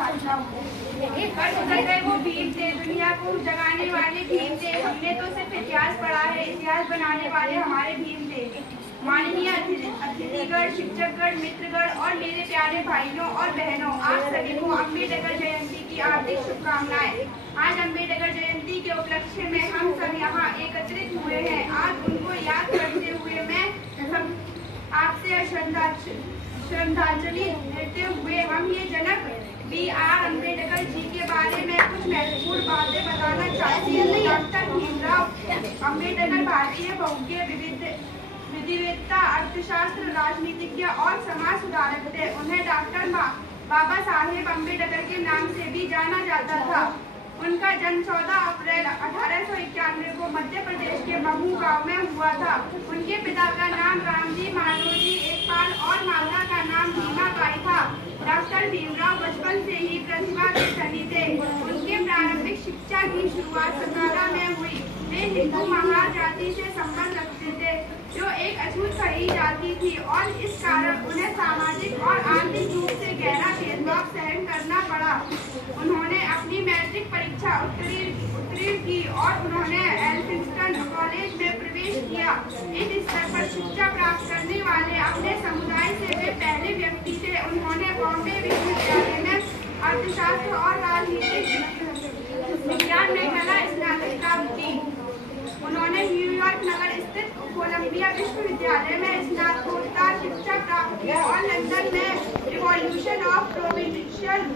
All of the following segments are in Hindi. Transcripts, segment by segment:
छात्रा हूँ। वो भीम थे, दुनिया को जगाने वाले भीम थे। हमने तो सिर्फ इतिहास पढ़ा है, इतिहास बनाने वाले हमारे भीम थे। माननीय अतिथिगण, शिक्षकगण, मित्रगण और मेरे प्यारे भाइयों और बहनों, आप सभी को अम्बेडकर जयंती की हार्दिक शुभकामनाएं। आज अम्बेडकर जयंती के उपलक्ष्य में हम सब यहाँ एकत्रित हुए हैं। आज उनको याद करते हुए मैं आपसे श्रद्धांजलि देते हुए हम ये जनक B.R. अम्बेडकर जी के बारे में कुछ महत्वपूर्ण बातें बताना चाहती हूँ। डॉक्टर भीमराव अम्बेडकर भारतीय बहुज्ञ विधिवेत्ता, अर्थशास्त्र, राजनीतिज्ञ और समाज सुधारक थे। उन्हें डॉक्टर बाबा साहेब अम्बेडकर के नाम से भी जाना जाता था। उनका जन्म 14 अप्रैल 1891 को मध्य प्रदेश के महू गांव में हुआ था। उनके पिता का नाम रामजी मालोजी एकपाल और माता का नाम भीमाबाई था। डॉक्टर भीमराव बचपन से ही प्रतिभा के धनी थे। उनके प्रारंभिक शिक्षा की शुरुआत सतारा में हुई। वे हिंदू महार जाति से संबंध रखते थे, जो एक अछूत खड़ी जाति थी और इस कारण उन्हें सामाजिक और आर्थिक रूप से गहरा भेदभाव सहन करना पड़ा। उन्होंने अपनी मैट्रिक परीक्षा उत्तीर्ण की और उन्होंने एल्फिंस्टन कॉलेज में प्रवेश किया। इस स्तर पर शिक्षा प्राप्त करने वाले अपने समुदाय से वे पहले व्यक्ति थे। उन्होंने बॉम्बे विश्वविद्यालय में अर्थशास्त्र और राजनीतिक विज्ञान में कला स्नातक प्राप्त की। उन्होंने न्यूयॉर्क नगर स्थित कोलंबिया विश्वविद्यालय में स्नातकोत्तर शिक्षा प्राप्त की और लंदन में revolution of provincial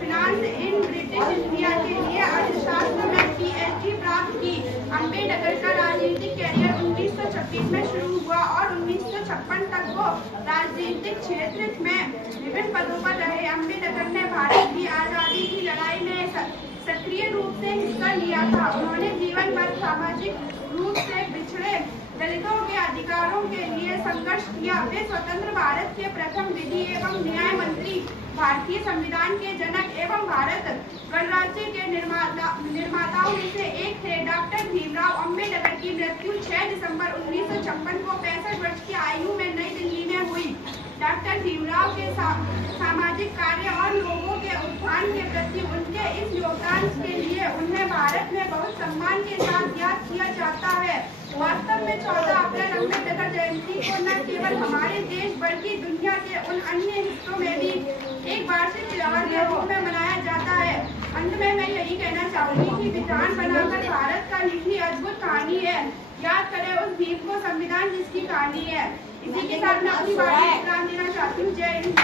finance in British India के लिए अर्थशास्त्र में PhD प्राप्त की। अम्बेडकर का राजनीतिक कैरियर 1926 में शुरू हुआ और 1956 तक वो राजनीतिक क्षेत्र में विभिन्न पदों पर रहे। अम्बेडकर ने भारत की आजादी की लड़ाई में सक्रिय रूप से हिस्सा लिया था। उन्होंने जीवन भर सामाजिक रूप से पिछड़े दलितों के अधिकारों के लिए संघर्ष किया। वे स्वतंत्र भारत के प्रथम विधि एवं न्याय मंत्री, भारतीय संविधान के जनक एवं भारत गणराज्य के निर्माताओं में से एक थे। डॉक्टर भीमराव अम्बेडकर की मृत्यु 6 दिसंबर 1956 को 65 वर्ष की आयु में नई दिल्ली में हुई। डॉक्टर भीमराव के सामाजिक कार्य और लोगों के उत्थान के प्रति उनके इस योगदान के लिए उन्हें भारत में बहुत सम्मान के साथ याद किया जाता है। वास्तव में 14 अप्रैल अम्बेडकर जयंती को न केवल हमारे देश बल्कि दुनिया के उन अन्य हिस्सों में भी एक वार्षिक त्योहार के रूप में मनाया जाता है। अंत में मैं यही कहना चाहूंगी कि विधान बनाकर भारत का लिखी अद्भुत कहानी है। याद करें उस भीम को, संविधान जिसकी कहानी है। इसी के साथ मैं अपनी बात विराम देना चाहती हूँ। जय हिंद।